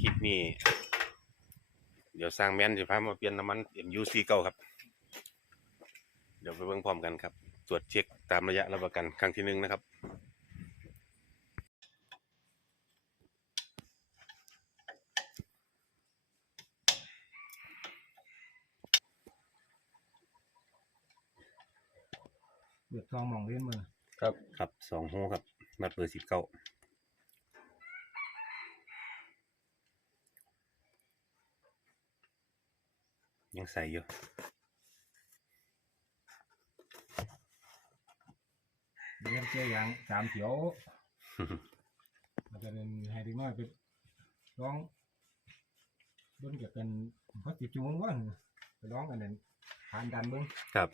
คลิปนี้ เดี๋ยวสร้างแมนจะพามาเปลี่ยนน้ำมัน MUC เก่าครับ เดี๋ยวไปเบิ่งพร้อมกันครับ ตรวจเช็คตามระยะรับประกันครั้งที่หนึ่งนะครับเดือดทองหมองเล่นมือครับ ครับสองหูครับนัดเบอร์สิบเก้า ยังใส่อยู่เรียนเจียยางสามเขียวมันจะเป็นไฮดีน้อยไปร้องเบิ้งเกี่ยวกันเพราะติดจูงว่าไปร้องกันนั่นผ่านดันเบิ้งครับ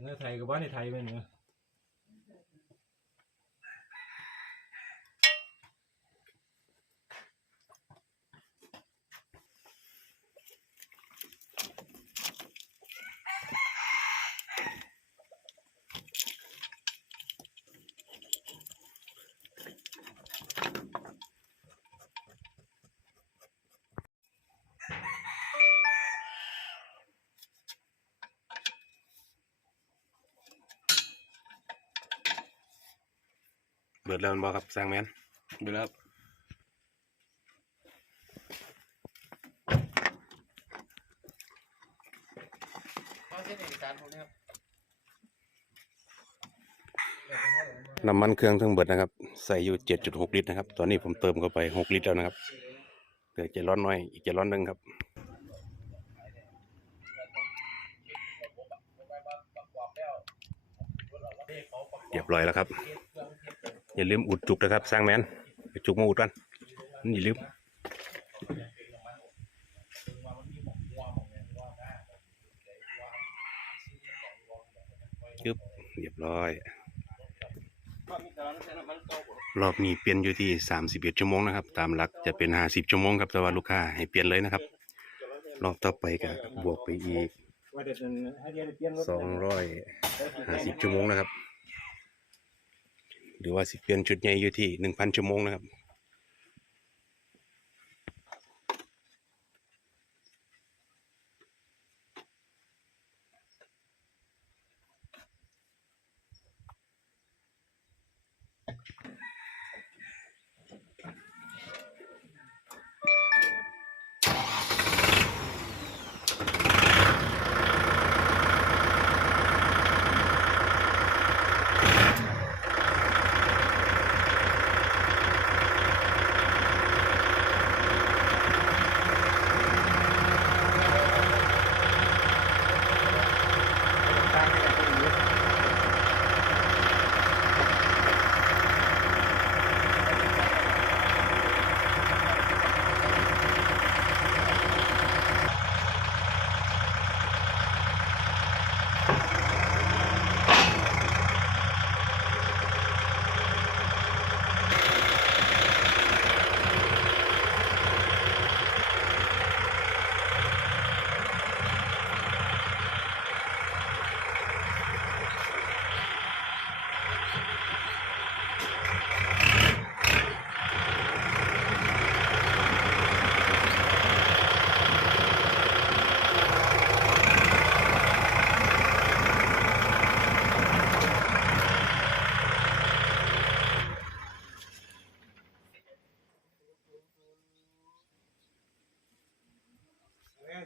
เนื้อไทยกับว่าในไทยไปเนื้อ เบิดแล้วแมันบอครับสร้างแมนดูแล้วครับน้ำมันเครื่องทั้งเบิดนะครับ ใส่อยู่เจ็ดจุดหกลิตรนะครับ ตอนนี้ผมเติมเข้าไปหกลิตรแล้วนะครับเหลือเจ็ดร้อนน้อยอีกเจ็ดร้อนหนึ่งครับเรียบร้อยแล้วครับ อย่าลืมอุดจุกนะครับ สร้างแมนจุกมาอุดกันอย่าลืมจึ๊บเรียบร้อย รอบนี้เปลี่ยนอยู่ที่สามสิบเอ็ดชั่วโมงนะครับ ตามหลักจะเป็นห้าสิบชั่วโมงครับแต่ว่าลูกค้าให้เปลี่ยนเลยนะครับ รอบต่อไปก็บวกไปอีกสองร้อยห้าสิบชั่วโมงนะครับ หรือว่าสิเปลี่ยนชุดใหญ่อยู่ที่หนึ่งพันชั่วโมงนะครับ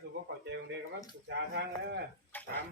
สุขก็เข้าใจตรงเดียวกันว่าศึกษาทางแล้วถาม